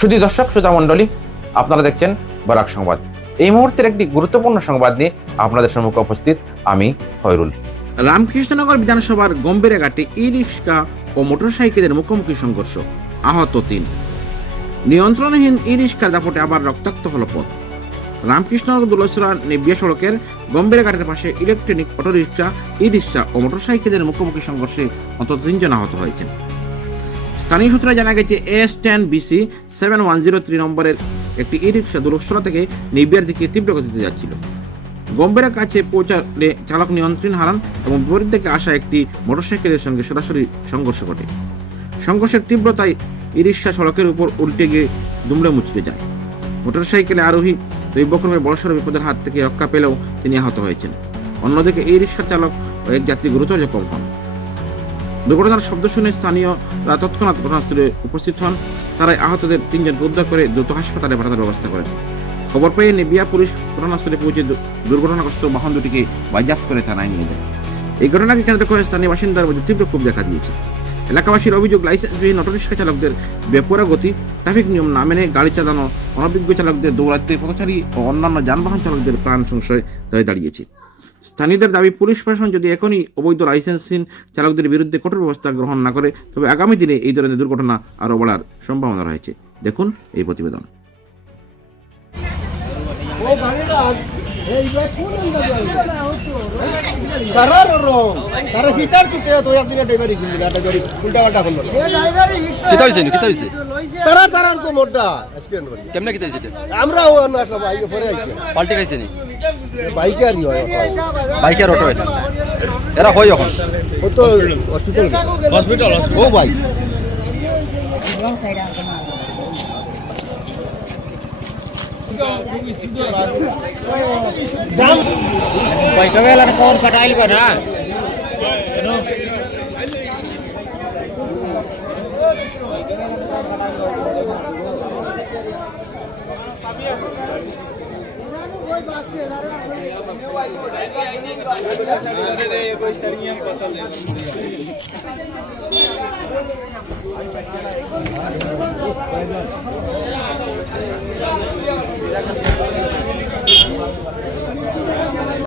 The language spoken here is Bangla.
শুধু দর্শক শ্রোতা মণ্ডলী, আপনারা দেখছেন বরাক সংবাদ। এই মুহূর্তের একটি গুরুত্বপূর্ণ সংবাদ নিয়ে আপনাদের সম্মুখে উপস্থিত আমি খয়রুল। রামকৃষ্ণনগর বিধানসভার গম্ভীরাঘাটে ই রিক্সা ও মোটরসাইকেলের মুখোমুখি সংঘর্ষ, আহত 3। নিয়ন্ত্রণহীন ই রিক্সার দাপটে আবার রক্তাক্ত হল পথ। রামকৃষ্ণনগর দুলসরা নেবিয়া সড়কের গম্ভীরাঘাটের পাশে ইলেকট্রনিক অটোরিক্সা, ই রিক্সা ও মোটরসাইকেলের মুখোমুখি সংঘর্ষে অন্তত 3 জন আহত হয়েছেন। স্থানীয় সূত্রে জানা গেছে AS10 BC 7103 নম্বরের একটি ই রিক্সা দুলসরা থেকে নেবিয়ার দিকে তীব্র গতিতে যাচ্ছিল। গম্ভীরা কাছে পৌঁছালে চালক নিয়ন্ত্রণ হারান এবং বিপরীত থেকে আসা একটি মোটরসাইকেলের সঙ্গে সরাসরি সংঘর্ষ ঘটে। সংঘর্ষের তীব্রতায় ই রিক্সা সড়কের উপর উল্টে গিয়ে দুমড়ে মুচড়ে যায়। মোটরসাইকেলে আরোহী দৈবক্রমে বড়সড় বিপদের হাত থেকে রক্ষা পেলেও তিনি আহত হয়েছেন। অন্যদিকে এই রিক্সার চালক ও এক যাত্রী গুরুতর জখম হন। দুর্ঘটনার শব্দ শুনে স্থানীয়রা তৎক্ষণাৎ ঘটনাস্থলে উপস্থিত হন। তারাই আহতদের 3 জনকে উদ্ধার করে দ্রুত হাসপাতালে পাঠানোর ব্যবস্থা করেন। খবর পেয়ে নেবিয়া পুলিশ ঘটনাস্থলে পৌঁছে দুর্ঘটনাগ্রস্ত বাহন দুটিকে বাজেয়াপ্ত করে থানায় নিয়ে যায়। এই ঘটনাকে কেন্দ্র করে স্থানীয় বাসিন্দার মধ্যে তীব্র ক্ষোভ দেখা দিয়েছে। এলাকাবাসীর অভিযোগ, লাইসেন্সবিহীন অটোরিক্সা চালকদের বেপরোয়া গতি, ট্রাফিক নিয়ম না মেনে গাড়ি চালানো, অনভিজ্ঞ চালকদের দৌড়াতে পথচারী ও অন্যান্য যানবাহন চালকদের প্রাণ সংশয় হয়ে দাঁড়িয়েছে। স্থানীয়দের দাবি, পুলিশ প্রশাসন যদি এখনই অবৈধ লাইসেন্সহীন চালকদের বিরুদ্ধে কঠোর ব্যবস্থা গ্রহণ না করে তবে আগামী দিনে এই ধরনের দুর্ঘটনা আরও বাড়ার সম্ভাবনা রয়েছে। দেখুন এই প্রতিবেদন। বাইকের অটো আছে এরা হয় এখন তো হসপিটাল ও ভাই বাইকে বেলা কোন কটাইল না